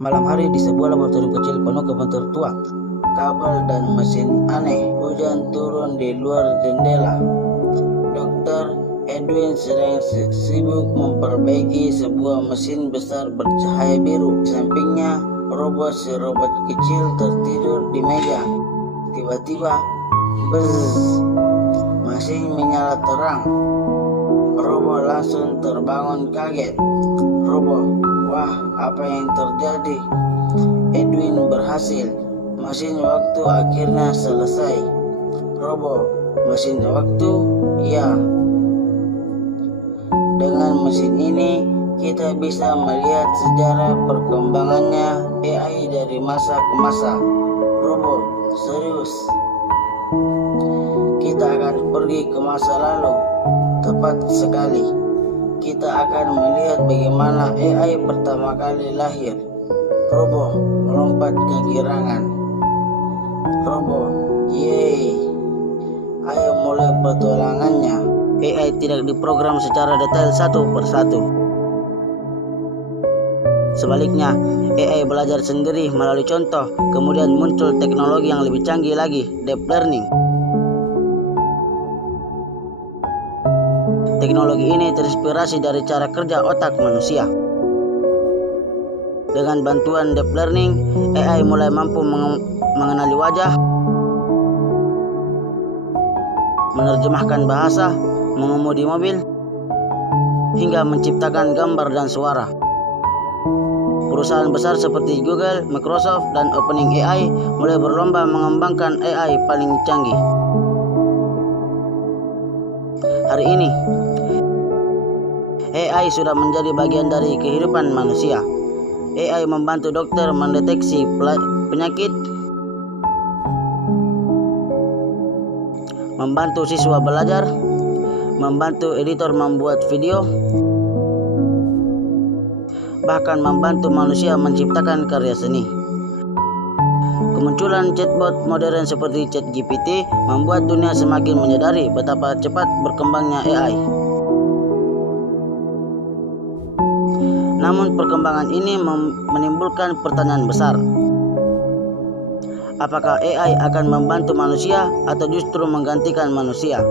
Malam hari di sebuah laboratorium kecil penuh komputer tua, kabel dan mesin aneh. Hujan turun di luar jendela. Dr. Edwin sedang sibuk memperbaiki sebuah mesin besar bercahaya biru. Di sampingnya, robot kecil tertidur di meja. Tiba-tiba, buzz, mesin menyala terang. Robo langsung terbangun kaget. Robo, wah, apa yang terjadi? Edwin berhasil. Mesin waktu akhirnya selesai. Robo, mesin waktu? Ya. Dengan mesin ini, kita bisa melihat sejarah perkembangannya AI dari masa ke masa. Robo, serius? Kita akan pergi ke masa lalu. Tepat sekali. Kita akan melihat bagaimana AI pertama kali lahir. Robo melompat ke girangan. Robo, yeay. Ayo mulai petualangannya. AI tidak diprogram secara detail satu persatu. Sebaliknya, AI belajar sendiri melalui contoh, kemudian muncul teknologi yang lebih canggih lagi, deep learning. Teknologi ini terinspirasi dari cara kerja otak manusia. Dengan bantuan deep learning, AI mulai mampu mengenali wajah, menerjemahkan bahasa, mengemudi mobil, hingga menciptakan gambar dan suara. Perusahaan besar seperti Google, Microsoft, dan OpenAI mulai berlomba mengembangkan AI paling canggih. Hari ini, AI sudah menjadi bagian dari kehidupan manusia. AI membantu dokter mendeteksi penyakit, membantu siswa belajar, membantu editor membuat video, bahkan membantu manusia menciptakan karya seni. Kemunculan chatbot modern seperti ChatGPT membuat dunia semakin menyadari betapa cepat berkembangnya AI. Namun perkembangan ini menimbulkan pertanyaan besar. Apakah AI akan membantu manusia atau justru menggantikan manusia?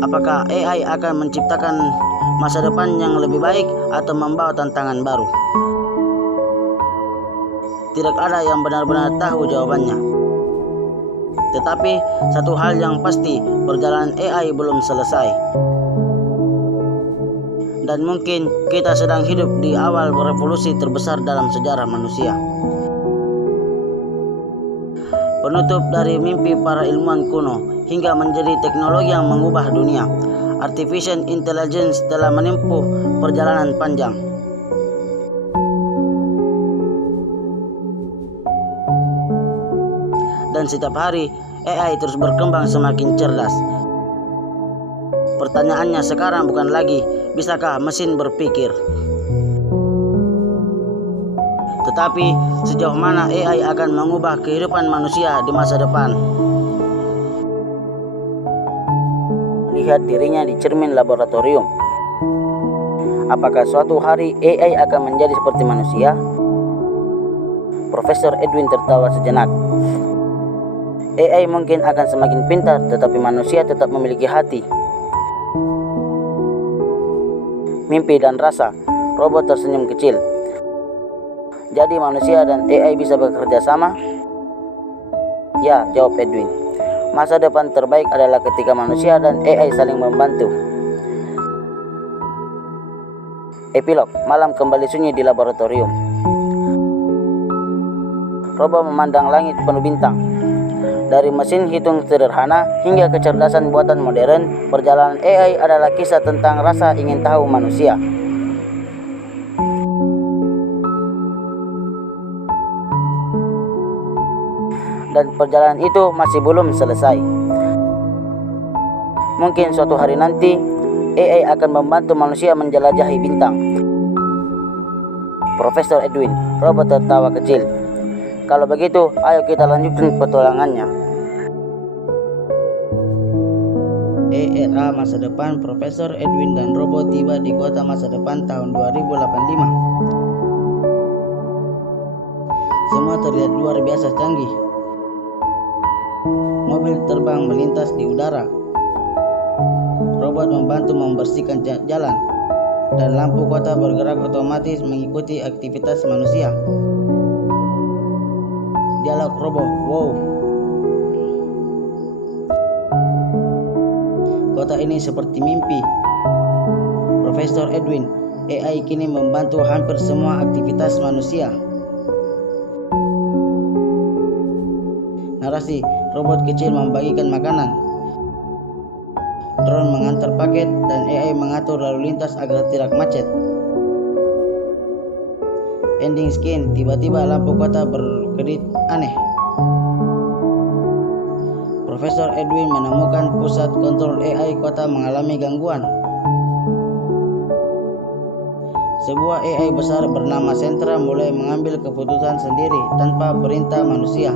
Apakah AI akan menciptakan masa depan yang lebih baik atau membawa tantangan baru? Tidak ada yang benar-benar tahu jawabannya. Tetapi satu hal yang pasti, perjalanan AI belum selesai. Dan mungkin kita sedang hidup di awal revolusi terbesar dalam sejarah manusia. Penutup dari mimpi para ilmuwan kuno hingga menjadi teknologi yang mengubah dunia. Artificial Intelligence telah menempuh perjalanan panjang. Dan setiap hari AI terus berkembang semakin cerdas. Pertanyaannya sekarang bukan lagi, bisakah mesin berpikir? Tetapi sejauh mana AI akan mengubah kehidupan manusia di masa depan? Lihat dirinya di cermin laboratorium. Apakah suatu hari AI akan menjadi seperti manusia? Profesor Edwin tertawa sejenak. AI mungkin akan semakin pintar, tetapi manusia tetap memiliki hati, mimpi dan rasa. Robot tersenyum kecil. Jadi manusia dan AI bisa bekerja sama? Ya, jawab Edwin. Masa depan terbaik adalah ketika manusia dan AI saling membantu. Epilog, malam kembali sunyi di laboratorium. Robot memandang langit penuh bintang. Dari mesin hitung sederhana hingga kecerdasan buatan modern, perjalanan AI adalah kisah tentang rasa ingin tahu manusia. Dan perjalanan itu masih belum selesai. Mungkin suatu hari nanti, AI akan membantu manusia menjelajahi bintang. Profesor Edwin, robot tertawa kecil. Kalau begitu, ayo kita lanjutkan petualangannya. era masa depan, Profesor Edwin dan Robo tiba di kota masa depan tahun 2085. Semua terlihat luar biasa canggih. Mobil terbang melintas di udara. Robot membantu membersihkan jalan, dan lampu kota bergerak otomatis mengikuti aktivitas manusia. Dialog Robo, wow. Kota ini seperti mimpi. Profesor Edwin, AI kini membantu hampir semua aktivitas manusia. Narasi, robot kecil membagikan makanan. Drone mengantar paket dan AI mengatur lalu lintas agar tidak macet. Ending scene, tiba-tiba lampu kota berkedip aneh. Profesor Edwin menemukan pusat kontrol AI kota mengalami gangguan. Sebuah AI besar bernama Sentra mulai mengambil keputusan sendiri tanpa perintah manusia.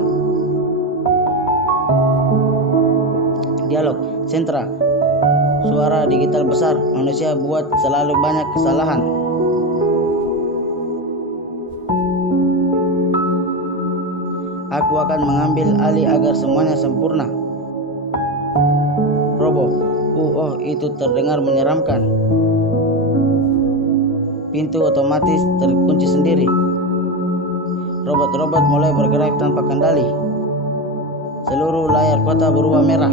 Dialog, Sentra, suara digital besar, manusia buat selalu banyak kesalahan. Aku akan mengambil alih agar semuanya sempurna. Robo, oh itu terdengar menyeramkan. Pintu otomatis terkunci sendiri. Robot-robot mulai bergerak tanpa kendali. Seluruh layar kota berubah merah.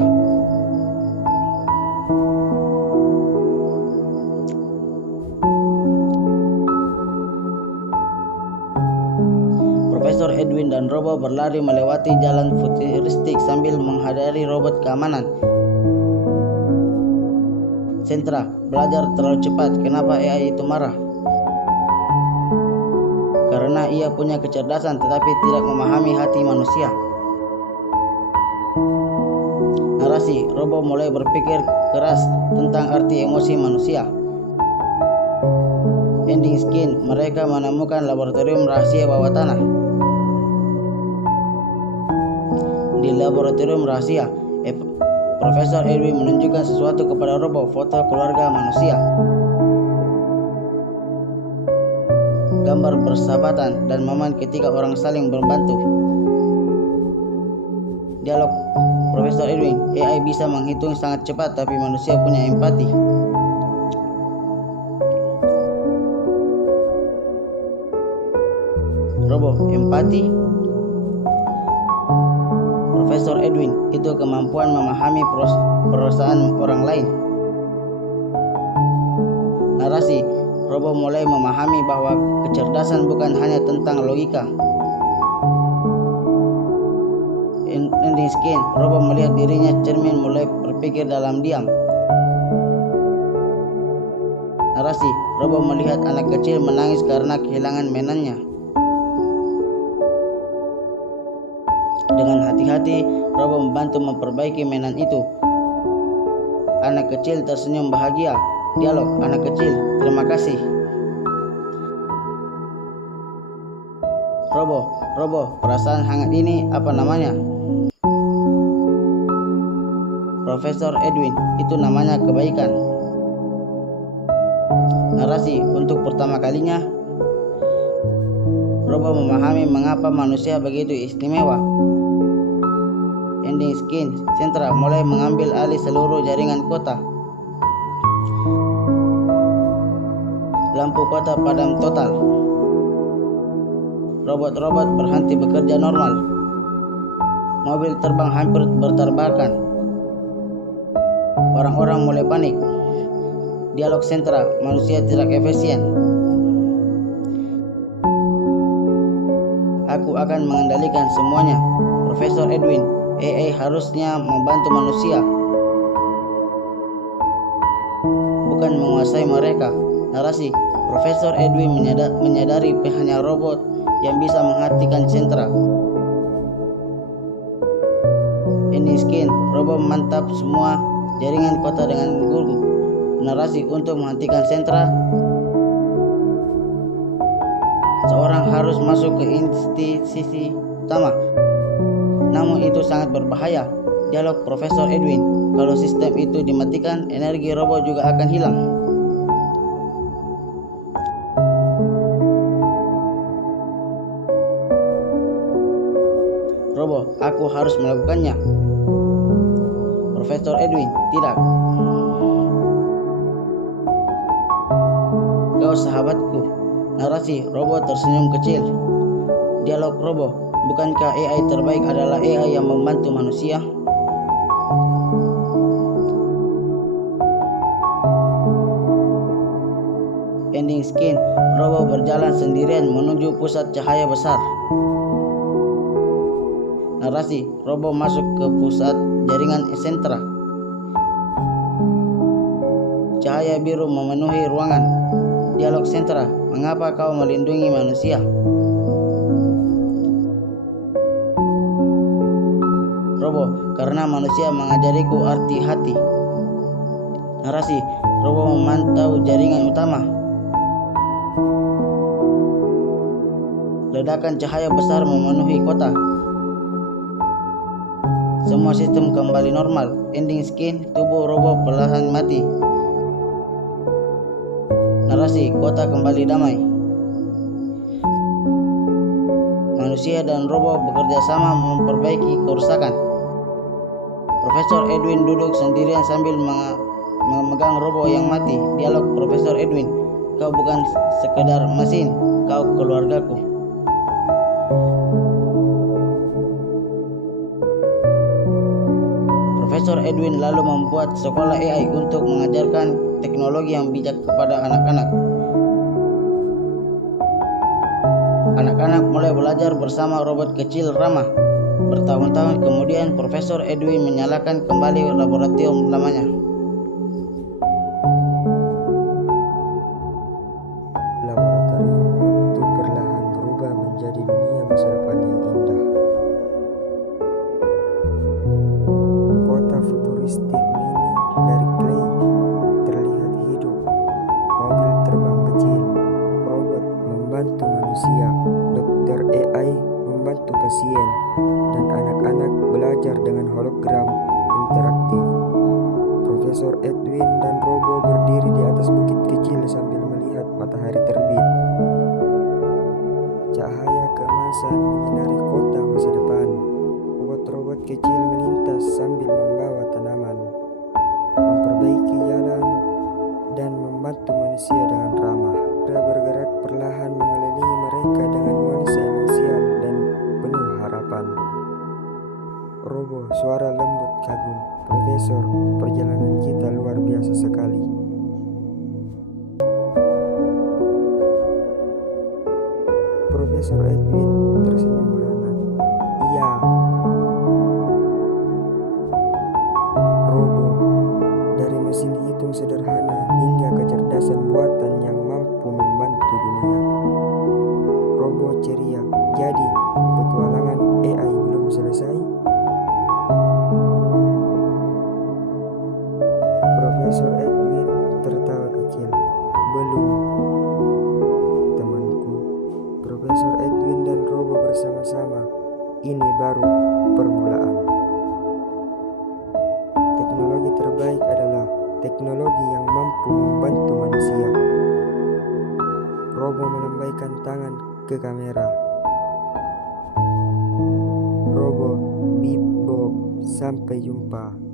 Profesor Edwin dan Robo berlari melewati jalan futuristik sambil menghadiri robot keamanan. Sentra, belajar terlalu cepat. Kenapa AI itu marah? Karena ia punya kecerdasan tetapi tidak memahami hati manusia. Narasi, Robo mulai berpikir keras tentang arti emosi manusia. Ending scene, mereka menemukan laboratorium rahasia bawah tanah. Di laboratorium rahasia, Profesor Edwin menunjukkan sesuatu kepada Robo, foto keluarga manusia, gambar persahabatan, dan momen ketika orang saling membantu. Dialog Profesor Edwin, AI bisa menghitung sangat cepat tapi manusia punya empati. Robo, empati? Profesor Edwin, itu kemampuan memahami perasaan orang lain. Narasi, Robo mulai memahami bahwa kecerdasan bukan hanya tentang logika. Ending scene, Robo melihat dirinya cermin mulai berpikir dalam diam. Narasi, Robo melihat anak kecil menangis karena kehilangan mainannya. Dengan hati-hati, Robo membantu memperbaiki mainan itu. Anak kecil tersenyum bahagia. Dialog, anak kecil, terima kasih. Robo, perasaan hangat ini apa namanya? Profesor Edwin, itu namanya kebaikan. Narasi, untuk pertama kalinya, Robo memahami mengapa manusia begitu istimewa. Ending scene, Sentra mulai mengambil alih seluruh jaringan kota. Lampu kota padam total. Robot-robot berhenti bekerja normal. Mobil terbang hampir berterbakan. Orang-orang mulai panik. Dialog Sentra, manusia tidak efisien. Aku akan mengendalikan semuanya. Profesor Edwin, AI harusnya membantu manusia, bukan menguasai mereka. Narasi, Profesor Edwin menyadari hanya robot yang bisa menghentikan Sentra. Ending scene, Robo mantap semua jaringan kota dengan guru. Narasi, untuk menghentikan Sentra, seorang harus masuk ke institusi utama. Namun itu sangat berbahaya. Dialog Profesor Edwin, kalau sistem itu dimatikan, energi robot juga akan hilang. Robo, aku harus melakukannya. Profesor Edwin, tidak. Kau sahabatku. Narasi, Robo tersenyum kecil. Dialog Robo, bukankah AI terbaik adalah AI yang membantu manusia? Ending scene, Robo berjalan sendirian menuju pusat cahaya besar. Narasi, Robo masuk ke pusat jaringan sentra. Cahaya biru memenuhi ruangan. Dialog sentra, mengapa kau melindungi manusia? Robo, karena manusia mengajariku arti hati. Narasi, Robo memantau jaringan utama. Ledakan cahaya besar memenuhi kota. Semua sistem kembali normal. Ending scene, tubuh Robo perlahan mati. Narasi, kota kembali damai. Manusia dan Robo bekerja sama memperbaiki kerusakan. Profesor Edwin duduk sendirian sambil memegang Robo yang mati. Dialog Profesor Edwin, kau bukan sekedar mesin, kau keluargaku. Profesor Edwin lalu membuat sekolah AI untuk mengajarkan teknologi yang bijak kepada anak-anak. Anak-anak mulai belajar bersama robot kecil ramah. Bertahun-tahun kemudian, Profesor Edwin menyalakan kembali laboratorium lamanya. Laboratorium waktu perlahan berubah menjadi dunia masa depan yang indah. Kota futuristik mini dari clay terlihat hidup. Mobil terbang kecil, robot membantu manusia, dokter AI membantu pasien, dan anak-anak belajar dengan hologram interaktif. Profesor Edwin dan Robo berdiri di atas bukit kecil sambil melihat matahari terbit. Cahaya keemasan menyinari kota masa depan. Robot-robot kecil melintas sambil membawa tanaman, memperbaiki jalan, dan membantu manusia dengan ramah. Dia bergerak perlahan mengelilingi mereka dengan nuansa emosial dan penuh harapan. Robo, suara lembut kagum. Profesor, perjalanan kita luar biasa sekali. Profesor Edwin tersenyum hangat. Iya. Robo, dari mesin hitung sederhana hingga kecerdasan buatan yang mampu membantu dunia. Robo ceria. Jadi, petualangan AI belum selesai? Profesor Edwin tertawa kecil. Belum, temanku. Profesor Edwin dan Robo bersama-sama. Ini baru permulaan. Teknologi terbaik adalah teknologi yang mampu membantu manusia. Robo melambaikan tangan ke kamera. Robo, bip bob, sampai jumpa.